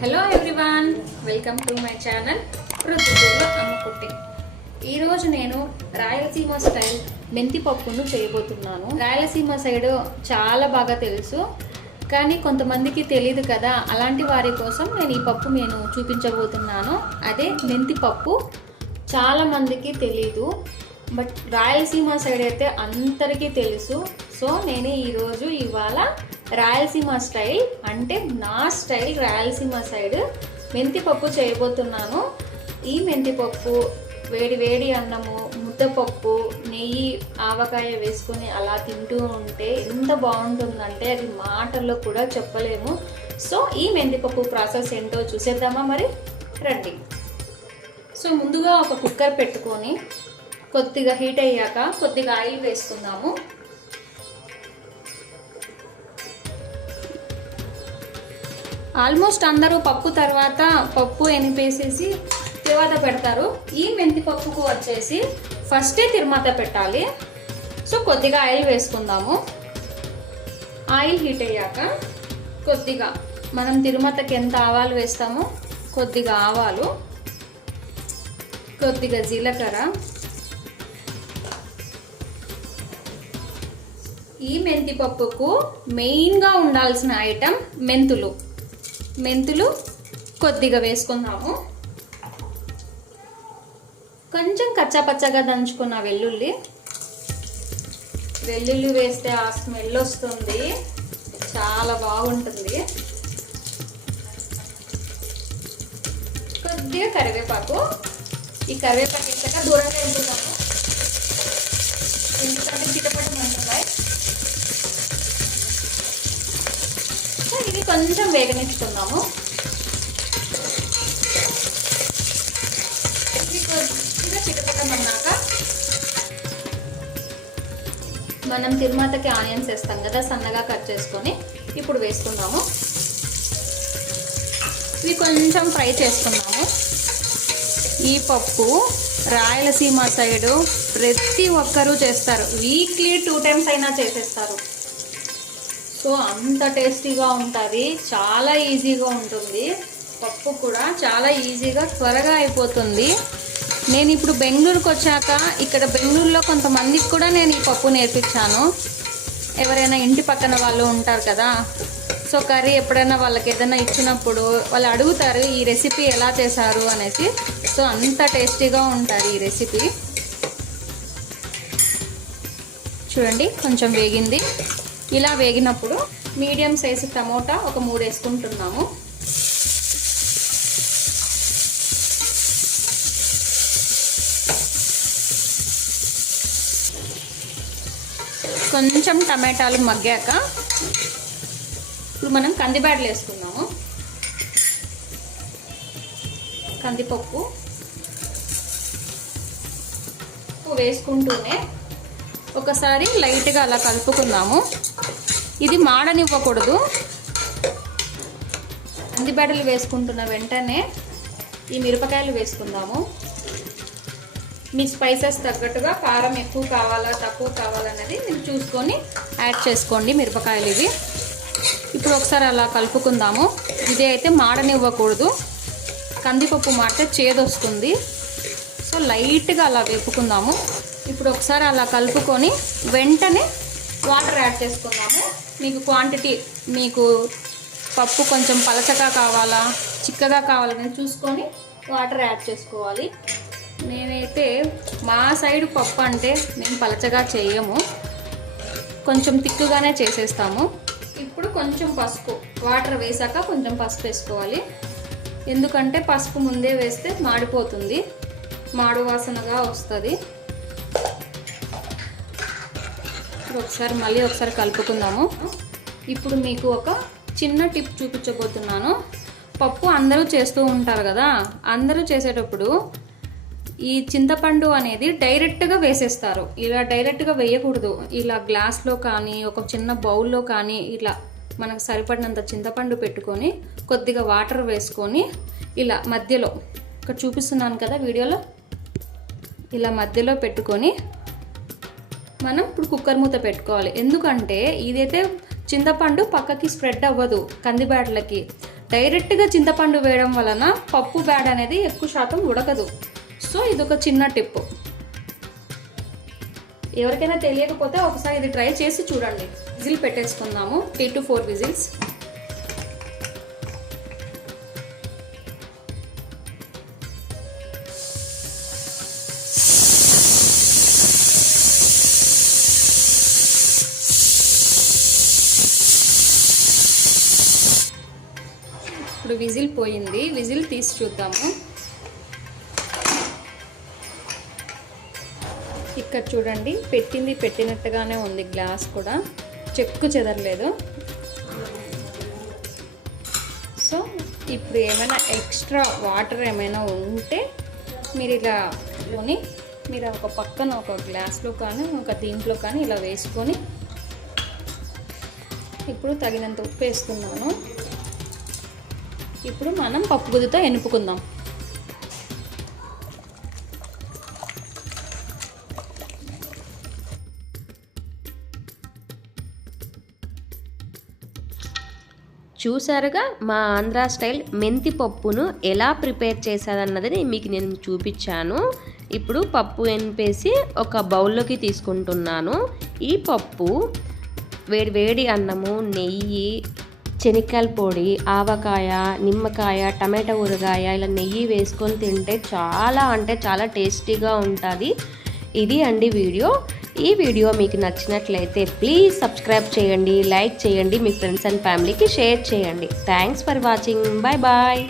Hello everyone welcome to my channel ప్రొద్దుటూరులో అమ్మకుట్టి ఈరోజు నేను రాయలసీమ స్టైల్ మెంతి పప్పును చేయబోతున్నాను. రాయలసీమ సైడ్ చాలా బాగా తెలుసు కానీ కొంతమందికి తెలియదు కదా అలాంటి వారి కోసం నేను ఈ పప్పు నేను చూపించబోతున్నాను. అదే మెంతి పప్పు చాలా మందికి తెలీదు బట్ రాయలసీమ సైడ్ అయితే అందరికీ తెలుసు. సో నేను ఈరోజు ఇవాళ రాయలసీమ స్టైల్ అంటే నా స్టైల్ రాయలసీమ సైడ్. మెంతిపప్పు చేయబోతున్నాను. ఈ మెంతిపప్పు వేడి వేడి అన్నము ముద్దపప్పు నెయ్యి ఆవకాయ వేసుకొని అలా తింటూ ఉంటే ఎంత బాగుంటుందంటే అది మాటల్లో కూడా చెప్పలేము. సో ఈ మెంతిపప్పు ప్రాసెస్ ఏంటో చూసేద్దామా మరి? రండి. సో ముందుగా ఒక కుక్కర్ పెట్టుకొని కొద్దిగా హీట్ అయ్యాక కొద్దిగా ఆయిల్ వేసుకుందాము. ఆల్మోస్ట్ అందరూ పప్పు తర్వాత పప్పు ఎనిపేసేసి తిరువాత పెడతారు. ఈ మెంతిపప్పుకు వచ్చేసి ఫస్టే తిరుమత పెట్టాలి. సో కొద్దిగా ఆయిల్ వేసుకుందాము. ఆయిల్ హీట్ అయ్యాక కొద్దిగా మనం తిరుమతకి ఎంత ఆవాలు వేస్తామో కొద్దిగా ఆవాలు కొద్దిగా జీలకర్ర. ఈ మెంతిపప్పుకు మెయిన్గా ఉండాల్సిన ఐటెం మెంతులు. మెంతులు కొద్దిగా వేసుకుందాము. కొంచెం కచ్చాపచ్చగా దంచుకున్న వెల్లుల్లి. వెల్లుల్లి వేస్తే ఆ స్మెల్ వస్తుంది. చాలా బాగుంటుంది. కొద్దిగా కరివేపాకు. ఈ కరివేపాకు ఇచ్చాక దూరంగా ఎంపుతాము ఎందుకంటే చిటపటం ఉంటున్నాయి సో ఇది కొంచెం వేగనిచ్చుకుందాము. ఇది కొద్దిగా చిటపటం అన్నాక మనం తిరుమాతకి ఆనియన్స్ వేస్తాం కదా సన్నగా కట్ చేసుకొని ఇప్పుడు వేసుకుందాము. ఇవి కొంచెం ఫ్రై చేసుకున్నాము. ఈ పప్పు రాయలసీమ సైడు ప్రతి ఒక్కరూ చేస్తారు. వీక్లీ టూ టైమ్స్ అయినా చేసేస్తారు. సో అంత టేస్టీగా ఉంటుంది. చాలా ఈజీగా ఉంటుంది. పప్పు కూడా చాలా ఈజీగా త్వరగా అయిపోతుంది. నేను ఇప్పుడు బెంగళూరుకు వచ్చాక ఇక్కడ బెంగళూరులో కొంతమందికి కూడా నేను ఈ పప్పు నేర్పించాను. ఎవరైనా ఇంటి పక్కన వాళ్ళు ఉంటారు కదా. సో కర్రీ ఎప్పుడైనా వాళ్ళకి ఏదైనా ఇచ్చినప్పుడు వాళ్ళు అడుగుతారు ఈ రెసిపీ ఎలా చేశారు? అనేసి. సో అంత టేస్టీగా ఉంటుంది ఈ రెసిపీ. చూడండి కొంచెం వేగింది. ఇలా వేగినప్పుడు మీడియం సైజు టమోటా ఒక మూడు వేసుకుంటున్నాము. కొంచెం టమాటాలు మగ్గాక ఇప్పుడు మనం కందిబ్యాడలు వేసుకున్నాము కందిపప్పు వేసుకుంటూనే ఒకసారి లైట్గా అలా కలుపుకుందాము. ఇది మాడనివ్వకూడదు. కందిబెడలు వేసుకుంటున్న వెంటనే ఈ మిరపకాయలు వేసుకుందాము. మీ స్పైసెస్ తగ్గట్టుగా కారం ఎక్కువ కావాలా తక్కువ కావాలన్నది మీరు చూసుకొని యాడ్ చేసుకోండి మిరపకాయలు ఇవి. ఇప్పుడు ఒకసారి అలా కలుపుకుందాము. ఇది అయితే మాడనివ్వకూడదు. కందిపప్పు మాడితే చేదొస్తుంది. సో లైట్గా అలా వేపుకుందాము. ఇప్పుడు ఒకసారి అలా కలుపుకొని వెంటనే వాటర్ యాడ్ చేసుకుందాము. మీకు క్వాంటిటీ మీకు పప్పు కొంచెం పలచగా కావాలా చిక్కగా కావాలని చూసుకొని వాటర్ యాడ్ చేసుకోవాలి. నేనైతే మా సైడ్ పప్పు అంటే మేము పలచగా చేయము. కొంచెం తిక్కుగానే చేసేస్తాము. ఇప్పుడు కొంచెం పసుపు వాటర్ వేసాక కొంచెం పసుపు వేసుకోవాలి. ఎందుకంటే పసుపు ముందే వేస్తే మాడిపోతుంది మాడు వాసనగా వస్తుంది. ఇప్పుడు ఒకసారి మళ్ళీ ఒకసారి కలుపుకుందాము. ఇప్పుడు మీకు ఒక చిన్న టిప్ చూపించబోతున్నాను. పప్పు అందరూ చేస్తూ ఉంటారు కదా అందరూ చేసేటప్పుడు ఈ చింతపండు అనేది డైరెక్ట్గా వేసేస్తారు. ఇలా డైరెక్ట్గా వేయకూడదు. ఇలా గ్లాస్లో కానీ ఒక చిన్న బౌల్లో కానీ ఇలా మనకు సరిపడినంత చింతపండు పెట్టుకొని కొద్దిగా వాటర్ వేసుకొని ఇలా మధ్యలో ఇక్కడ చూపిస్తున్నాను కదా వీడియోలో ఇలా మధ్యలో పెట్టుకొని మనం ఇప్పుడు కుక్కర్ మూత పెట్టుకోవాలి. ఎందుకంటే ఇదైతే చింతపండు పక్కకి స్ప్రెడ్ అవ్వదు కందిబ్యాట్లకి డైరెక్ట్గా చింతపండు వేయడం వలన పప్పు బ్యాడ్ అనేది ఎక్కువ శాతం ఉడకదు. సో ఇది ఒక చిన్న టిప్ ఎవరికైనా తెలియకపోతే ఒకసారి ఇది ట్రై చేసి చూడండి. విజిల్ పెట్టేసుకుందాము. త్రీ టు ఫోర్ విజిల్స్ ఇప్పుడు విజిల్ పోయింది. విజిల్ తీసి చూద్దాము. ఇక్కడ చూడండి పెట్టింది పెట్టినట్టుగానే ఉంది గ్లాస్ కూడా. చెక్కు చెదరలేదు. సో ఇప్పుడు ఏమైనా ఎక్స్ట్రా వాటర్ ఏమైనా ఉంటే మీరు ఇలా కొని మీరు ఒక పక్కన ఒక గ్లాస్లో కానీ ఒక దీంట్లో కానీ ఇలా వేసుకొని ఇప్పుడు తగినంత ఉప్పు వేసుకున్నాను. ఇప్పుడు మనం పప్పు గుద్దుతో ఎనుపుకుందాం. చూసారుగా మా ఆంధ్ర స్టైల్ మెంతి పప్పును ఎలా ప్రిపేర్ చేశారన్నది మీకు నేను చూపించాను. ఇప్పుడు పప్పు ఎనిపేసి ఒక బౌల్లోకి తీసుకుంటున్నాను. ఈ పప్పు వేడి వేడి అన్నము నెయ్యి శనక్కాయల పొడి ఆవకాయ నిమ్మకాయ టమాటా ఊరగాయ ఇలా నెయ్యి వేసుకొని తింటే చాలా అంటే చాలా టేస్టీగా ఉంటుంది. ఇది అండి వీడియో. ఈ వీడియో మీకు నచ్చినట్లయితే ప్లీజ్ సబ్స్క్రైబ్ చేయండి లైక్ చేయండి మీ ఫ్రెండ్స్ అండ్ ఫ్యామిలీకి షేర్ చేయండి. Thanks for watching. Bye bye.